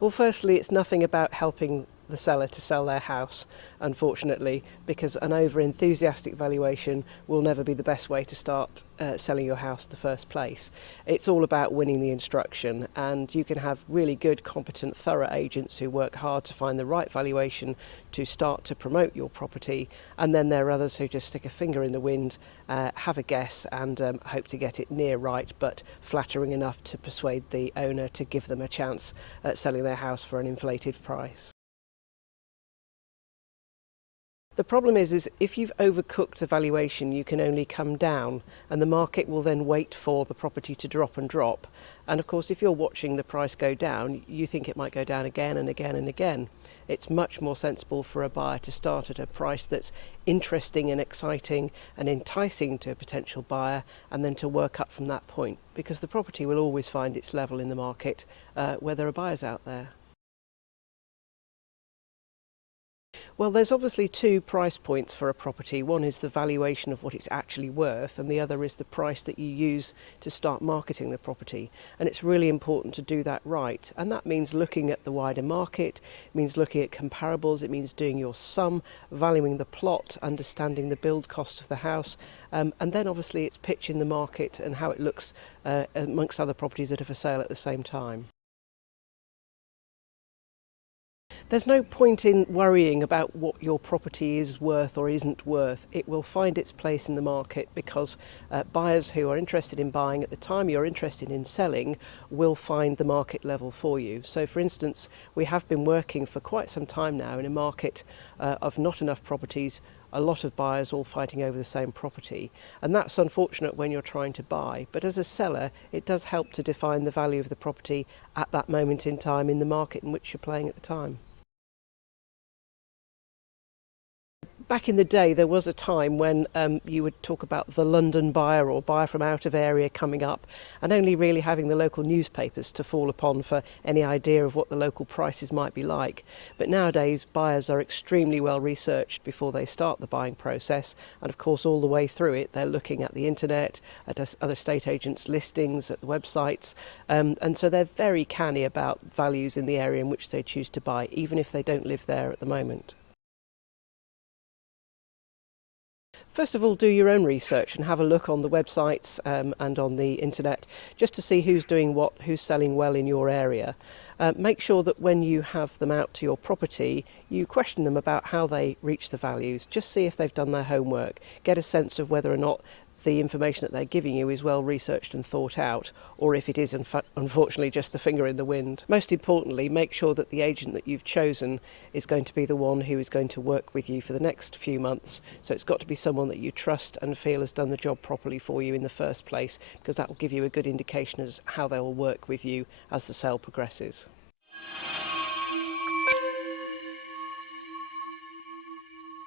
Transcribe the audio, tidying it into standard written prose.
Well, firstly, it's nothing about helping the seller to sell their house, unfortunately, because an over-enthusiastic valuation will never be the best way to start selling your house in the first place. It's all about winning the instruction, and you can have really good, competent, thorough agents who work hard to find the right valuation to start to promote your property, and then there are others who just stick a finger in the wind, have a guess and hope to get it near right, but flattering enough to persuade the owner to give them a chance at selling their house for an inflated price. The problem is if you've overcooked the valuation, you can only come down, and the market will then wait for the property to drop and drop. And of course, if you're watching the price go down, you think it might go down again and again and again. It's much more sensible for a buyer to start at a price that's interesting and exciting and enticing to a potential buyer, and then to work up from that point, because the property will always find its level in the market where there are buyers out there. Well, there's obviously two price points for a property. One is the valuation of what it's actually worth, and the other is the price that you use to start marketing the property. And it's really important to do that right. And that means looking at the wider market, it means looking at comparables, it means doing your sum, valuing the plot, understanding the build cost of the house, and then obviously it's pitching the market and how it looks amongst other properties that are for sale at the same time. There's no point in worrying about what your property is worth or isn't worth. It will find its place in the market because buyers who are interested in buying at the time you're interested in selling will find the market level for you. So for instance, we have been working for quite some time now in a market of not enough properties, a lot of buyers all fighting over the same property, and that's unfortunate when you're trying to buy, but as a seller it does help to define the value of the property at that moment in time in the market in which you're playing at the time. Back in the day, there was a time when you would talk about the London buyer or buyer from out of area coming up, and only really having the local newspapers to fall upon for any idea of what the local prices might be like. But nowadays, buyers are extremely well researched before they start the buying process, and of course all the way through it they're looking at the internet, at other estate agents' listings, at the websites, and so they're very canny about values in the area in which they choose to buy, even if they don't live there at the moment. First of all, do your own research and have a look on the websites and on the internet just to see who's doing what, who's selling well in your area. Make sure that when you have them out to your property, you question them about how they reach the values. Just see if they've done their homework. Get a sense of whether or not the information that they're giving you is well researched and thought out, or if it is unfortunately just the finger in the wind. Most importantly, make sure that the agent that you've chosen is going to be the one who is going to work with you for the next few months. So it's got to be someone that you trust and feel has done the job properly for you in the first place, because that will give you a good indication as how they will work with you as the sale progresses.